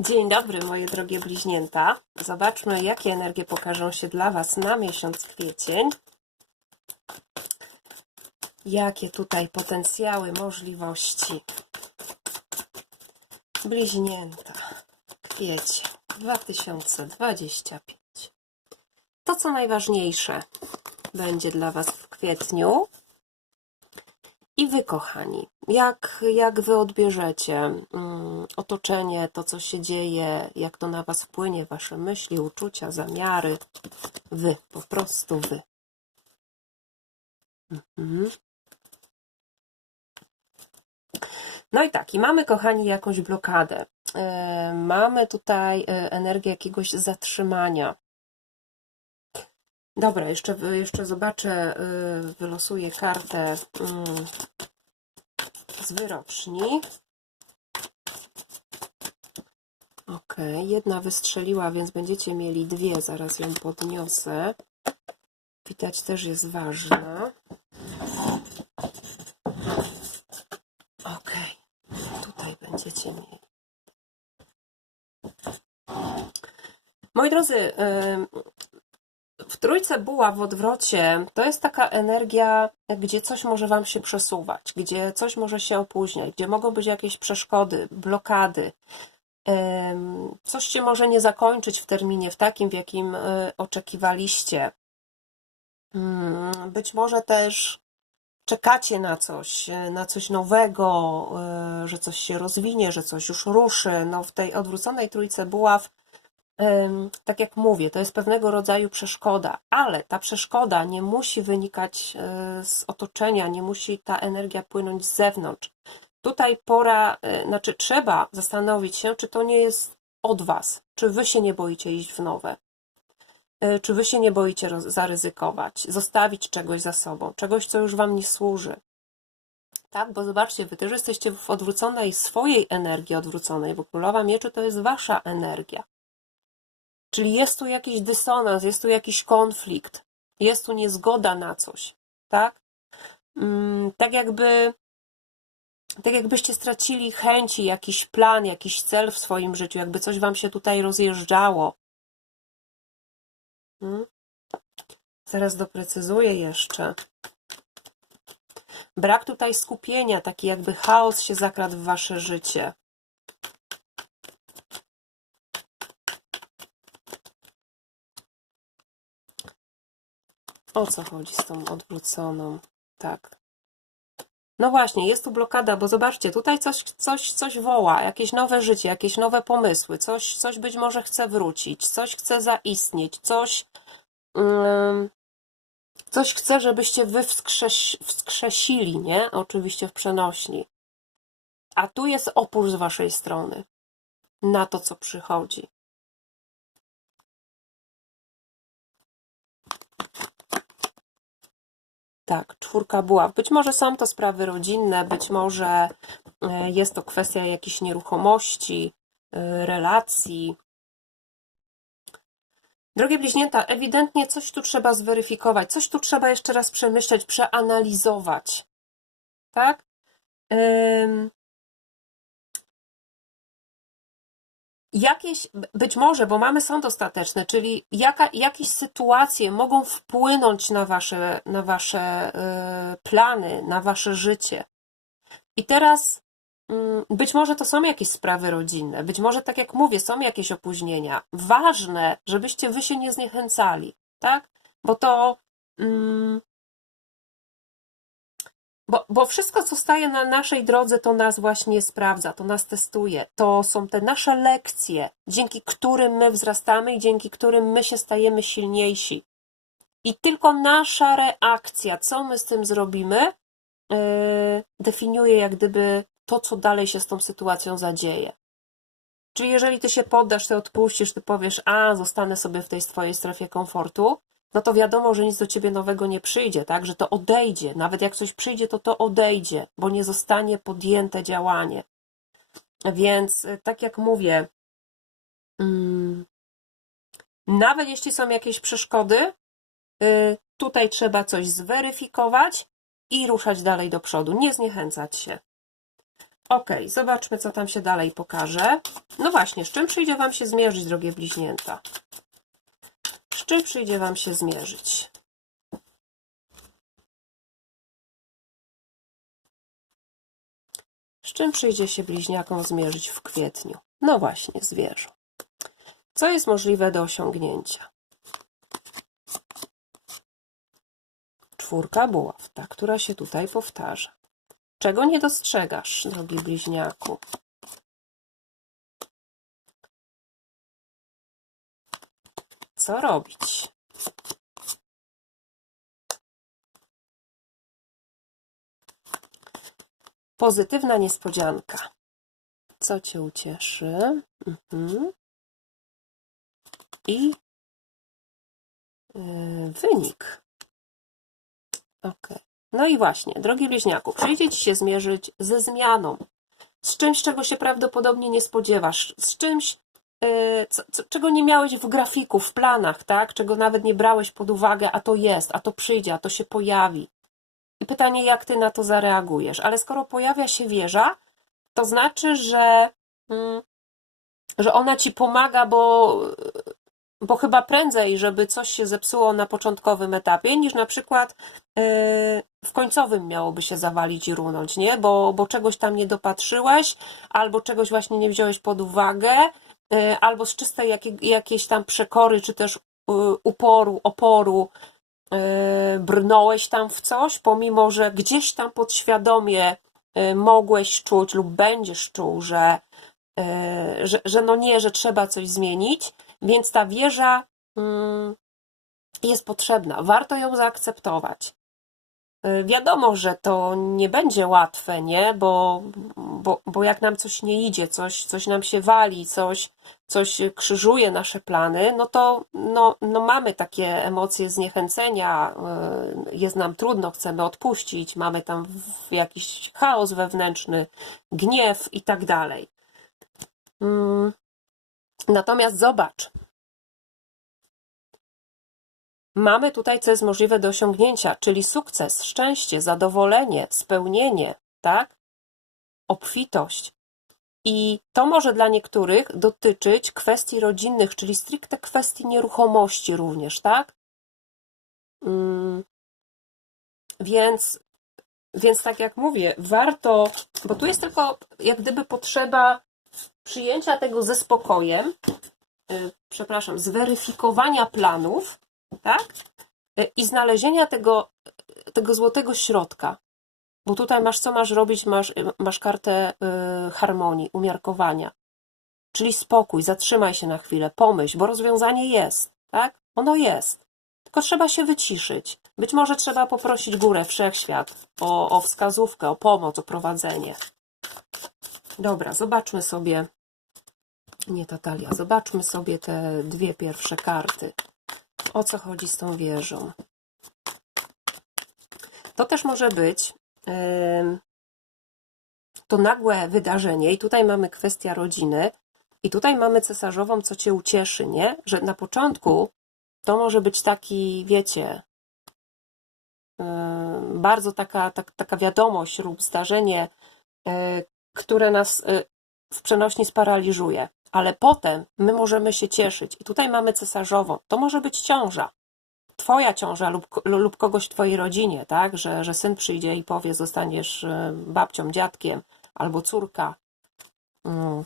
Dzień dobry, moje drogie bliźnięta. Zobaczmy, jakie energie pokażą się dla Was na miesiąc kwiecień. Jakie tutaj potencjały, możliwości. Bliźnięta, kwiecień 2025. To, co najważniejsze, będzie dla Was w kwietniu. I wy, kochani, jak, jak wy odbierzecie mm, otoczenie, to co się dzieje, jak to na was wpłynie, wasze myśli, uczucia, zamiary? Wy, po prostu wy. Mhm. No i tak, i mamy, kochani, jakąś blokadę. E, mamy tutaj e, energię jakiegoś zatrzymania. Dobra, jeszcze, jeszcze zobaczę, y, wylosuję kartę mm, z wyroczni. Ok, jedna wystrzeliła, więc będziecie mieli dwie, zaraz ją podniosę. Widać też jest ważna. Ok, tutaj będziecie mieli. Moi drodzy, y, trójce buła w odwrocie to jest taka energia, gdzie coś może Wam się przesuwać, gdzie coś może się opóźniać, gdzie mogą być jakieś przeszkody, blokady. Coś się może nie zakończyć w terminie, w takim, w jakim e, oczekiwaliście. Mm, Być może też czekacie na coś, e, na coś nowego, e, że coś się rozwinie, że coś już ruszy. No, w tej odwróconej trójce buław tak jak mówię, to jest pewnego rodzaju przeszkoda, ale ta przeszkoda nie musi wynikać y, z otoczenia, nie musi ta energia płynąć z zewnątrz. Tutaj pora, y, znaczy trzeba zastanowić się, czy to nie jest od Was, czy Wy się nie boicie iść w nowe, Y, czy Wy się nie boicie zaryzykować, zostawić czegoś za sobą, czegoś, co już Wam nie służy. Tak, bo zobaczcie, Wy też jesteście w odwróconej swojej energii odwróconej, bo Królowa Mieczy to jest Wasza energia. Czyli jest tu jakiś dysonans, jest tu jakiś konflikt, jest tu niezgoda na coś, tak? Mm, tak jakby, tak jakbyście stracili chęci, jakiś plan, jakiś cel w swoim życiu, jakby coś wam się tutaj rozjeżdżało. Mm? Zaraz doprecyzuję jeszcze. Brak tutaj skupienia, taki jakby chaos się zakradł w wasze życie. O co chodzi z tą odwróconą? Tak. No właśnie, jest tu blokada, bo zobaczcie, tutaj coś, coś, coś woła, jakieś nowe życie, jakieś nowe pomysły, coś, coś być może chce wrócić, coś chce zaistnieć, coś, ym, coś chce, żebyście wy wskrzesz, wskrzesili, nie? Oczywiście w przenośni. A tu jest opór z waszej strony na to, co przychodzi. Tak, czwórka buław. Być może są to sprawy rodzinne, być może e, jest to kwestia jakichś nieruchomości, e, relacji. Drogie bliźnięta, ewidentnie coś tu trzeba zweryfikować, coś tu trzeba jeszcze raz przemyśleć, przeanalizować. Tak? Jakieś, być może, bo mamy sąd ostateczny, czyli jaka, jakieś sytuacje mogą wpłynąć na wasze, na wasze y, plany, na wasze życie. I teraz mm, być może to są jakieś sprawy rodzinne, być może, tak jak mówię, są jakieś opóźnienia. Ważne, żebyście wy się nie zniechęcali, tak? Bo to. Mm, bo, bo wszystko, co staje na naszej drodze, to nas właśnie sprawdza, to nas testuje. To są te nasze lekcje, dzięki którym my wzrastamy i dzięki którym my się stajemy silniejsi. I tylko nasza reakcja, co my z tym zrobimy, yy, definiuje jak gdyby to, co dalej się z tą sytuacją zadzieje. Czyli jeżeli ty się poddasz, ty odpuścisz, ty powiesz, a zostanę sobie w tej swojej strefie komfortu, no to wiadomo, że nic do ciebie nowego nie przyjdzie, tak? Że to odejdzie. Nawet jak coś przyjdzie, to to odejdzie, bo nie zostanie podjęte działanie. Więc, y, tak jak mówię, mm, nawet jeśli są jakieś przeszkody, y, tutaj trzeba coś zweryfikować i ruszać dalej do przodu, nie zniechęcać się. Ok, zobaczmy, co tam się dalej pokaże. No właśnie, z czym przyjdzie Wam się zmierzyć, drogie bliźnięta? Z czym przyjdzie Wam się zmierzyć? Z czym przyjdzie się bliźniakom zmierzyć w kwietniu? No właśnie, zwierzę. Co jest możliwe do osiągnięcia? Czwórka buław, ta, która się tutaj powtarza. Czego nie dostrzegasz, drogi bliźniaku? Co robić? Pozytywna niespodzianka. Co cię ucieszy? Mhm. I yy, wynik. Ok. No i właśnie, drogi bliźniaku, przyjdzie ci się zmierzyć ze zmianą. Z czymś, czego się prawdopodobnie nie spodziewasz. Z czymś, co, co, czego nie miałeś w grafiku, w planach, tak? Czego nawet nie brałeś pod uwagę, a to jest, a to przyjdzie, a to się pojawi. I pytanie, jak ty na to zareagujesz. Ale skoro pojawia się wieża, to znaczy, że, mm, że ona ci pomaga, bo, bo chyba prędzej, żeby coś się zepsuło na początkowym etapie, niż na przykład yy, w końcowym miałoby się zawalić i runąć, nie? Bo, bo czegoś tam nie dopatrzyłeś, albo czegoś właśnie nie wziąłeś pod uwagę, albo z czystej jakie, jakiejś tam przekory, czy też yy, uporu, oporu, yy, brnąłeś tam w coś, pomimo że gdzieś tam podświadomie mogłeś czuć lub będziesz czuł, że, że, że no nie, że trzeba coś zmienić, więc ta wieża mm, jest potrzebna. Warto ją zaakceptować. Y, Wiadomo, że to nie będzie łatwe, nie? Bo, bo, bo jak nam coś nie idzie, coś, coś nam się wali, coś, coś krzyżuje nasze plany, no to no, no mamy takie emocje zniechęcenia, y, jest nam trudno, chcemy odpuścić, mamy tam jakiś chaos wewnętrzny, gniew i tak dalej. Mm, Natomiast zobacz, mamy tutaj, co jest możliwe do osiągnięcia, czyli sukces, szczęście, zadowolenie, spełnienie, tak? Obfitość. I to może dla niektórych dotyczyć kwestii rodzinnych, czyli stricte kwestii nieruchomości również, tak? Mm, Więc, więc tak jak mówię, warto, bo tu jest tylko jak gdyby potrzeba przyjęcia tego ze spokojem, y, przepraszam, zweryfikowania planów, tak? Y, I znalezienia tego, tego złotego środka. Bo tutaj masz, co masz robić? Masz, masz kartę harmonii, umiarkowania. Czyli spokój, zatrzymaj się na chwilę, pomyśl, bo rozwiązanie jest, tak? Ono jest. Tylko trzeba się wyciszyć. Być może trzeba poprosić górę, wszechświat o, o wskazówkę, o pomoc, o prowadzenie. Dobra, zobaczmy sobie. Nie Tatalia, zobaczmy sobie te dwie pierwsze karty. O co chodzi z tą wieżą? To też może być to nagłe wydarzenie, i tutaj mamy kwestia rodziny, i tutaj mamy cesarzową, co cię ucieszy, nie? Że na początku to może być taki, wiecie, bardzo taka, tak, taka wiadomość lub zdarzenie, e, które nas e, w przenośni sparaliżuje, ale potem my możemy się cieszyć. I tutaj mamy cesarzową. To może być ciąża. Twoja ciąża lub, lub kogoś w twojej rodzinie, tak? Że, że syn przyjdzie i powie, zostaniesz e, babcią, dziadkiem albo córka. Mm.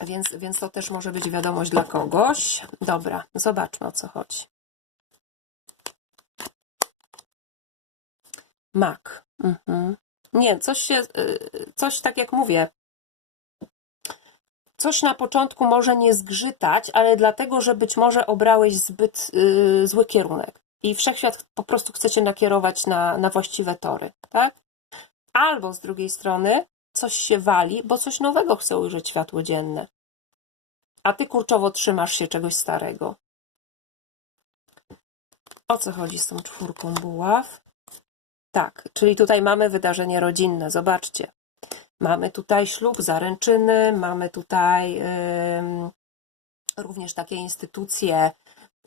Więc, więc to też może być wiadomość dla kogoś. Dobra, zobaczmy o co chodzi. Mak. Mhm. Nie, coś się, y, coś tak jak mówię, coś na początku może nie zgrzytać, ale dlatego, że być może obrałeś zbyt y, zły kierunek i wszechświat po prostu chcecie nakierować na, na właściwe tory, tak? Albo z drugiej strony coś się wali, bo coś nowego chce ujrzeć światło dzienne, a ty kurczowo trzymasz się czegoś starego. O co chodzi z tą czwórką buław? Tak, czyli tutaj mamy wydarzenie rodzinne, zobaczcie. Mamy tutaj ślub, zaręczyny, mamy tutaj również takie instytucje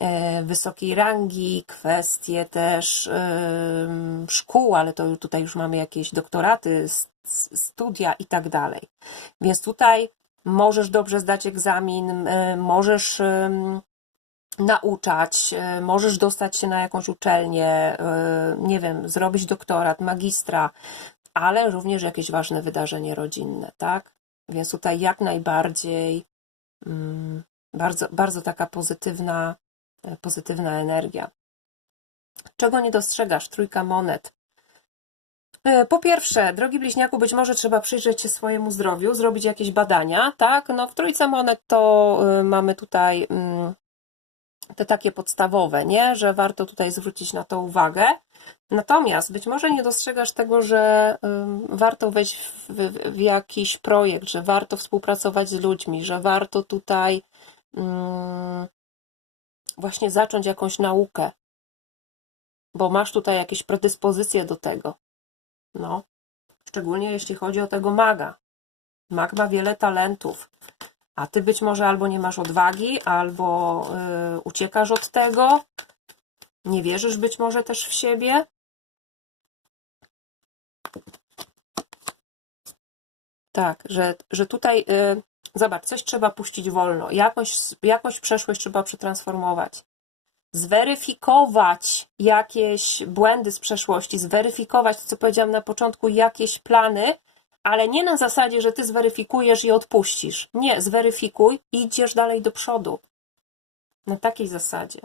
y, wysokiej rangi, kwestie też szkół, ale to tutaj już mamy jakieś doktoraty, studia i tak dalej. Więc tutaj możesz dobrze zdać egzamin, y, możesz nauczać, y, możesz dostać się na jakąś uczelnię, nie wiem, zrobić doktorat, magistra, ale również jakieś ważne wydarzenie rodzinne, tak? Więc tutaj jak najbardziej mm, bardzo, bardzo taka pozytywna, e, pozytywna energia. Czego nie dostrzegasz? Trójka monet. E, Po pierwsze, drogi bliźniaku, być może trzeba przyjrzeć się swojemu zdrowiu, zrobić jakieś badania, tak? No w trójce monet to y, mamy tutaj mm, te takie podstawowe, nie? Że warto tutaj zwrócić na to uwagę. Natomiast być może nie dostrzegasz tego, że warto wejść w, w, jakiś projekt, że warto współpracować z ludźmi, że warto tutaj właśnie zacząć jakąś naukę, bo masz tutaj jakieś predyspozycje do tego. No, szczególnie jeśli chodzi o tego maga. Mag ma wiele talentów, a ty być może albo nie masz odwagi, albo y, uciekasz od tego, nie wierzysz być może też w siebie. Tak, że, że tutaj, y, zobacz, coś trzeba puścić wolno, jakąś, jakąś przeszłość trzeba przetransformować. Zweryfikować jakieś błędy z przeszłości, zweryfikować, co powiedziałam na początku, jakieś plany, ale nie na zasadzie, że ty zweryfikujesz i odpuścisz. Nie, zweryfikuj i idziesz dalej do przodu. Na takiej zasadzie.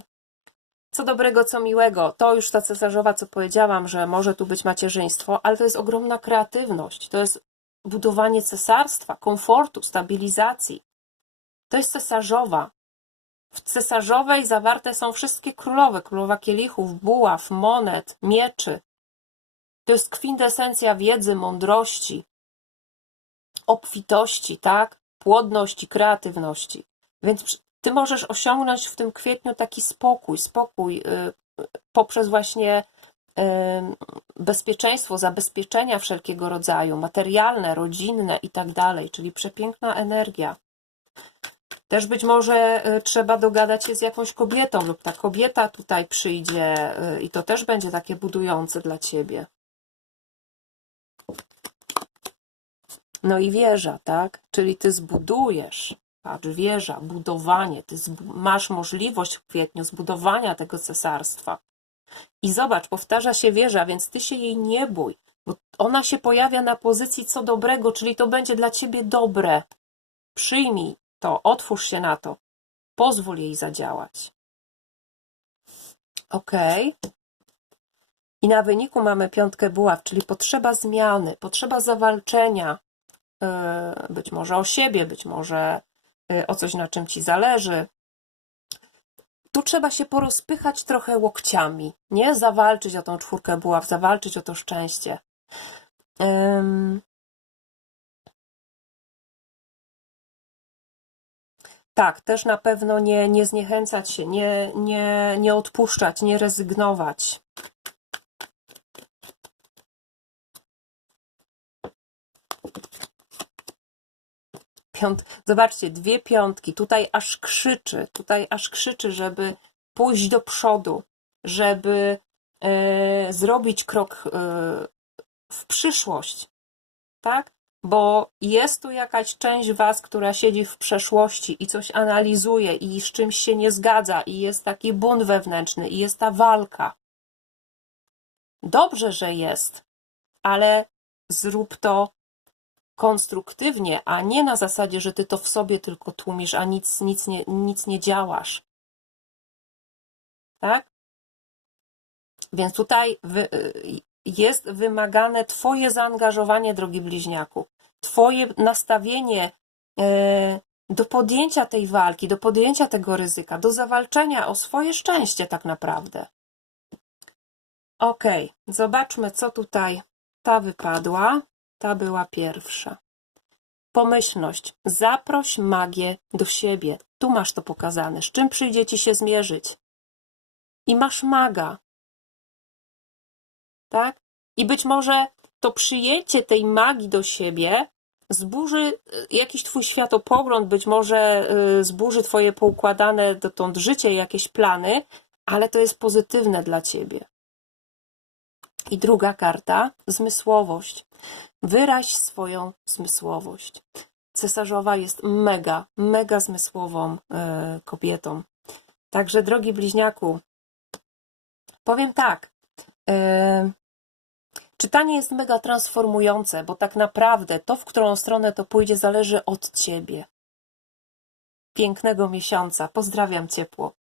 Co dobrego, co miłego, to już ta cesarzowa, co powiedziałam, że może tu być macierzyństwo, ale to jest ogromna kreatywność. To jest budowanie cesarstwa, komfortu, stabilizacji. To jest cesarzowa. W cesarzowej zawarte są wszystkie królowe, królowa kielichów, buław, monet, mieczy. To jest kwintesencja wiedzy, mądrości, obfitości, tak? Płodności, kreatywności. Więc ty możesz osiągnąć w tym kwietniu taki spokój, spokój y, poprzez właśnie y, bezpieczeństwo, zabezpieczenia wszelkiego rodzaju, materialne, rodzinne i tak dalej, czyli przepiękna energia. Też być może y, trzeba dogadać się z jakąś kobietą, lub ta kobieta tutaj przyjdzie i to też będzie takie budujące dla ciebie. No i wieża, tak? Czyli ty zbudujesz, patrz, wieża, budowanie, ty masz możliwość w kwietniu zbudowania tego cesarstwa. I zobacz, powtarza się wieża, więc ty się jej nie bój, bo ona się pojawia na pozycji co dobrego, czyli to będzie dla ciebie dobre. Przyjmij to, otwórz się na to, pozwól jej zadziałać. Ok. I na wyniku mamy piątkę buław, czyli potrzeba zmiany, potrzeba zawalczenia, być może o siebie, być może yy, o coś, na czym ci zależy. Tu trzeba się porozpychać trochę łokciami, nie zawalczyć o tą czwórkę buław, zawalczyć o to szczęście. Ym, Tak, też na pewno nie, nie zniechęcać się, nie, nie, nie odpuszczać, nie rezygnować. Piąt... Zobaczcie, dwie piątki, tutaj aż krzyczy, tutaj aż krzyczy, żeby pójść do przodu, żeby e, zrobić krok e, w przyszłość, tak? bo jest tu jakaś część was, która siedzi w przeszłości i coś analizuje i z czymś się nie zgadza i jest taki bunt wewnętrzny i jest ta walka. Dobrze, że jest, ale zrób to konstruktywnie, a nie na zasadzie, że ty to w sobie tylko tłumisz, a nic, nic, nie, nic nie działasz. Tak? Więc tutaj wy, jest wymagane Twoje zaangażowanie, drogi bliźniaku, Twoje nastawienie e, do podjęcia tej walki, do podjęcia tego ryzyka, do zawalczenia o swoje szczęście, tak naprawdę. Ok, zobaczmy, co tutaj ta wypadła. Ta była pierwsza. Pomyślność. Zaproś magię do siebie. Tu masz to pokazane. Z czym przyjdzie ci się zmierzyć? I masz maga, tak? I być może to przyjęcie tej magii do siebie zburzy y, jakiś twój światopogląd, być może y, zburzy twoje poukładane dotąd życie, jakieś plany, ale to jest pozytywne dla ciebie. I druga karta, zmysłowość. Wyraź swoją zmysłowość. cesarzowa jest mega, mega zmysłową e, kobietą. Także, drogi bliźniaku, powiem tak. E, czytanie jest mega transformujące, bo tak naprawdę to, w którą stronę to pójdzie, zależy od ciebie. Pięknego miesiąca. Pozdrawiam ciepło.